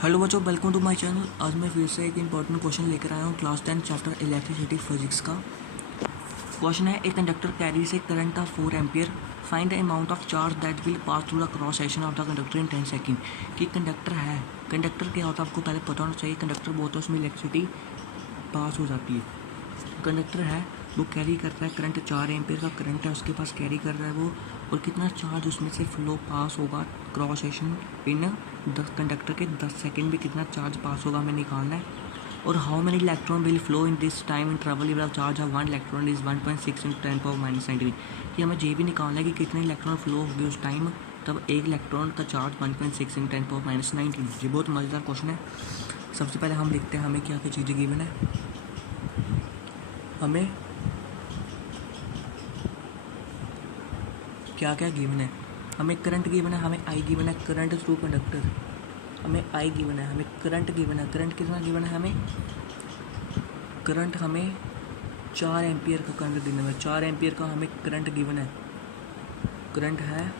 Hello बच्चों, welcome to my channel. आज मैं फिर से एक इंपॉर्टेंट क्वेश्चन लेकर आया हूँ क्लास 10 चैप्टर इलेक्ट्रिसिटी फिजिक्स का। क्वेश्चन है, एक conductor carries A current of 4 ampere, find the amount of charge that will pass through the cross section of the conductor in 10 second. कि कंडक्टर है, conductor क्या होता है आपको पहले पता होना चाहिए। कंडक्टर बोलते हैं उसमें इलेक्ट्रिसिटी पास हो जाती है। कंडक्टर है वो कैरी करता है करंट, 4 एम्पियर का करंट है उसके पास, कैरी कर रहा है वो। और कितना चार्ज उसमें से फ्लो पास होगा क्रॉस सेक्शन इन 10 कंडक्टर के 10 सेकंड में कितना चार्ज पास होगा हमें निकालना है। और how many electron will flow in this time in travel if charge of 1 electron is 1.6 × 10⁻⁻⁹ कि हमें ये भी निकालना है कि कितने इलेक्ट्रॉन फ्लो होगी उस टाइम तब एक इलेक्ट्रॉन का चार्ज 1.6 × 10⁻⁻⁹। ये बहुत मज़ेदार क्वेश्चन है। सबसे पहले हम देखते हैं हमें क्या क्या चीज़ें गिवन है। हमें क्या क्या गिवन है, हमें करंट गिवन है, हमें आई गिवन है, करंट थ्रू कंडक्टर, हमें आई गिवन है, हमें करंट गिवन है। करंट कितना गिवन है हमें, करंट हमें 4 एम्पियर का करंट गिवन है, 4 एम्पियर का हमें करंट गिवन है। करंट है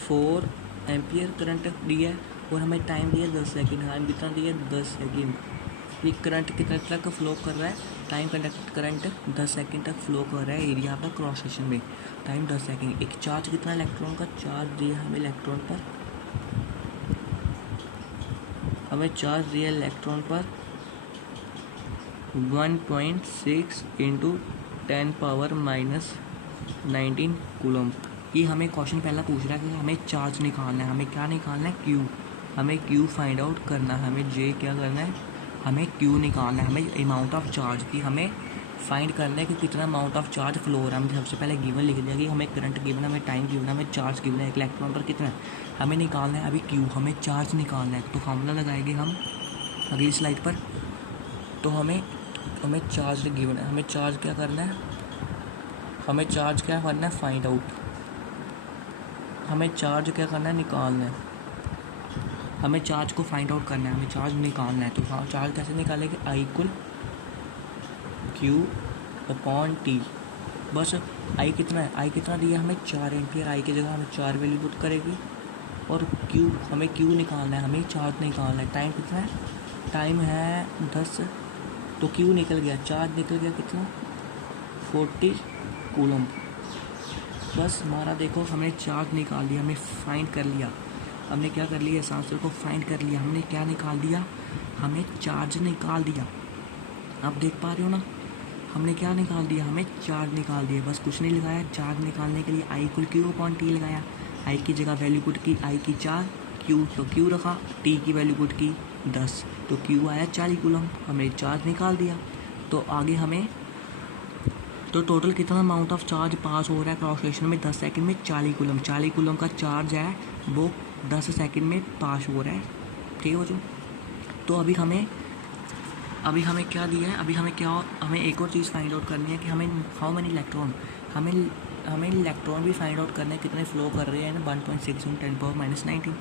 4 एम्पियर करंट दिया है और हमें टाइम दिया 10 सेकेंड। टाइम कितना दिया 10 सेकेंड। ये करंट कितना तक फ्लो कर रहा है, टाइम करंट 10 सेकंड तक फ्लो कर रहा है एरिया पर क्रॉस सेक्शन में, टाइम 10 सेकंड। एक चार्ज कितना इलेक्ट्रॉन का चार्ज दिया हमें इलेक्ट्रॉन पर, हमें चार्ज दिया इलेक्ट्रॉन पर 1.6 × 10⁻⁻19 कूलम। ये हमें क्वेश्चन पहला पूछ रहा है कि हमें चार्ज निकालना है, हमें क्या निकालना है, क्यू। हमें क्यू फाइंड आउट करना है, हमें जे क्या करना है, हमें क्यू निकालना है। हमें अमाउंट ऑफ चार्ज की हमें फाइंड करना है कि कितना अमाउंट ऑफ चार्ज फ्लो हो रहा है। हमने सबसे पहले गिवन लिख दिया कि हमें करंट गिवन है, हमें टाइम गिवन है, हमें चार्ज गिवन है, एक इलेक्ट्रॉन पर कितना है हमें निकालना है। अभी क्यू, हमें चार्ज निकालना है तो फार्मूला लगाएंगे हम अगली स्लाइड पर। तो हमें चार्ज गिवन है, हमें चार्ज क्या करना है, हमें चार्ज क्या करना है फाइंड आउट, हमें चार्ज क्या करना है निकालना है, हमें चार्ज को फाइंड आउट करना है, हमें चार्ज निकालना है। तो चार्ज कैसे निकालेंगे, I equal Q upon T. बस आई कितना है, आई कितना दिया हमें 4 एम्पियर, आई की जगह हमें 4 वैल्यू पुट करेगी। और क्यू, हमें क्यू निकालना है, हमें चार्ज निकालना है। टाइम कितना है, टाइम है 10, तो क्यू निकल गया, चार्ज निकल गया कितना 40 कूलम। बस हमारा देखो हमने चार्ज निकाल लिया, हमें फाइंड कर लिया, हमने क्या कर लिया, इस आंसर को फाइंड कर लिया। हमने क्या निकाल दिया, हमें चार्ज निकाल दिया। आप देख पा रहे हो ना, हमने क्या निकाल दिया, हमें चार्ज निकाल दिया। बस कुछ नहीं लगाया, चार्ज निकालने के लिए I equal Q upon T लगाया। आई की जगह वैल्यू पुट की, आई की 4, क्यू तो क्यू रखा, टी की वैल्यू पुट की 10, तो क्यू आया 40 कूलम। हमने चार्ज निकाल दिया। तो आगे हमें तो टोटल कितना अमाउंट ऑफ चार्ज पास हो रहा है क्रॉस सेक्शन में 10 सेकंड में 40 कूलम। 40 कूलम का चार्ज है वो 10 सेकंड में पास हो रहा है। ठीक हो जो। तो अभी हमें क्या दिया है, हमें एक और चीज़ फाइंड आउट करनी है कि हमें हाउ मेनी इलेक्ट्रॉन, हमें इलेक्ट्रॉन भी फाइंड आउट करना है कितने फ्लो कर रहे हैं 1.6 × 10⁻⁻19।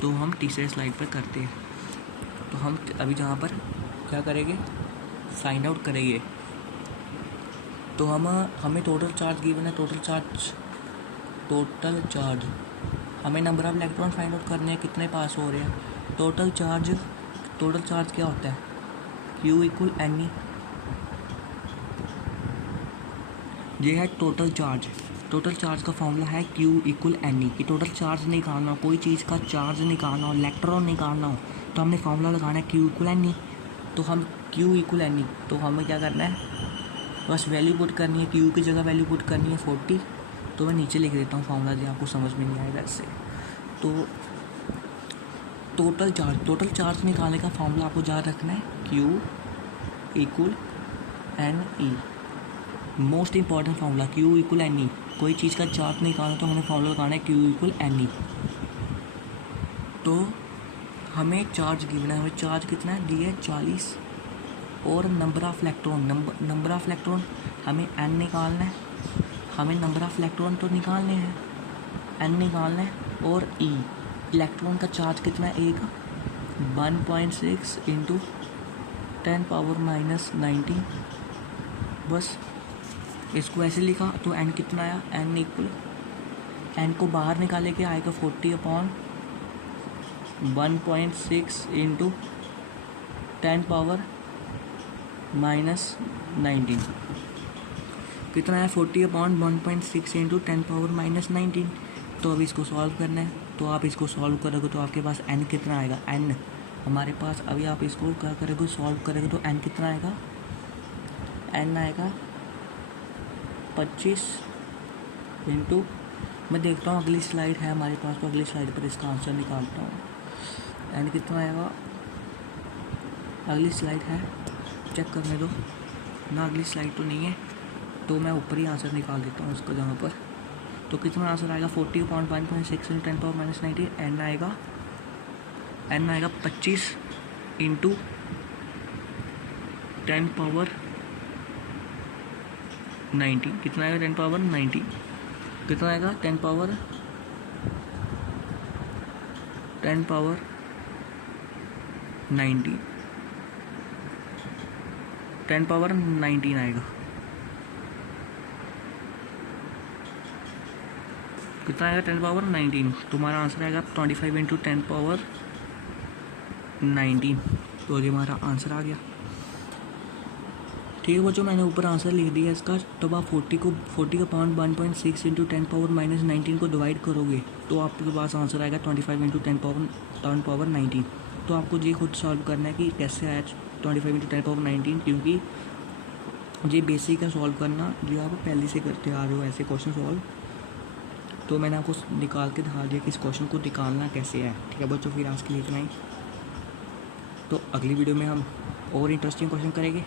तो हम तीसरे स्लाइड पर करते हैं। तो हम अभी जहाँ पर क्या करेंगे, फाइंड आउट करेंगे। तो हमें टोटल चार्ज गिवन है, टोटल चार्ज हमें number of electron find out करने हैं कितने पास हो रहे हैं। टोटल चार्ज क्या होता है, Q इक्वल एन ई। ये है टोटल चार्ज का फॉर्मूला है Q इक्वल एन ई। कि टोटल चार्ज निकालना हो, कोई चीज़ का चार्ज निकालना हो, इलेक्ट्रॉन निकालना हो, तो हमने फॉर्मूला लगाना है Q इक्वल एन ई। तो हम Q इक्वल एन ई, तो हमें क्या करना है, बस वैल्यू पुट करनी है। Q की जगह वैल्यू पुट करनी है 40। तो मैं नीचे लिख देता हूँ फॉर्मूला, जो आपको समझ में नहीं आएगा इससे। तो टोटल चार्ज निकालने का फॉर्मूला आपको याद रखना है, Q equal N E. Most important formula Q equal N E. कोई चीज़ का चार्ज निकालना तो हमें फॉर्मूला लगाना है Q इक्वल एन ई। तो हमें चार्ज गिवन है, हमें चार्ज कितना है दिया है 40। और नंबर ऑफ इलेक्ट्रॉन हमें n निकालना है, हमें नंबर ऑफ इलेक्ट्रॉन तो निकालने हैं, n निकालना है। और e इलेक्ट्रॉन का चार्ज कितना है, एक 1.6 × 10⁻⁻19। बस इसको ऐसे लिखा। तो n कितना आया, n इक्वल, n को बाहर निकाले के आएगा 40 अपॉन 1.6 इंटू 10⁻⁻19 कितना है 40/1.6 इंटू 10⁻⁻19। तो अब इसको सॉल्व करना है। तो आप इसको सॉल्व करोगे तो आपके पास n कितना आएगा, n हमारे पास अभी आप इसको क्या करोगे, सॉल्व करोगे तो n कितना आएगा, n आएगा 25 इंटू, मैं देखता हूँ अगली स्लाइड है हमारे पास, तो अगली स्लाइड पर इसका आंसर निकालता हूँ। n कितना आएगा, अगली स्लाइड है, चेक करने दो ना, अगली स्लाइड तो नहीं है, तो मैं ऊपर ही आंसर निकाल देता हूँ उसका जहाँ पर। तो कितना आंसर आएगा 40/1.6 इंटू 10⁻⁻19, n आएगा 25 इंटू 10⁻19, कितना आएगा 10⁻19, कितना आएगा 10⁻19 10⁻19 आएगा, कितना आएगा 10⁻19। तुम्हारा आंसर आएगा 25 इंटू 10⁻19। तो ये हमारा आंसर आ गया। ठीक है बच्चों, मैंने ऊपर आंसर लिख दिया इसका। तब आप 40/1.6 इंटू 10⁻⁻19 को डिवाइड करोगे तो आपके पास आंसर आएगा 25 इंटू 10⁻19। तो आपको ये खुद सॉल्व करना है कि कैसे आया 25 इंटू 10⁻19, क्योंकि ये बेसिक है सॉल्व करना, जो आप पहले से करते आ रहे हो ऐसे क्वेश्चन सॉल्व। तो मैंने आपको निकाल के दिखा दिया कि इस क्वेश्चन को निकालना कैसे है। ठीक है बच्चों, फिर आज के लिए इतना ही। तो अगली वीडियो में हम और इंटरेस्टिंग क्वेश्चन करेंगे।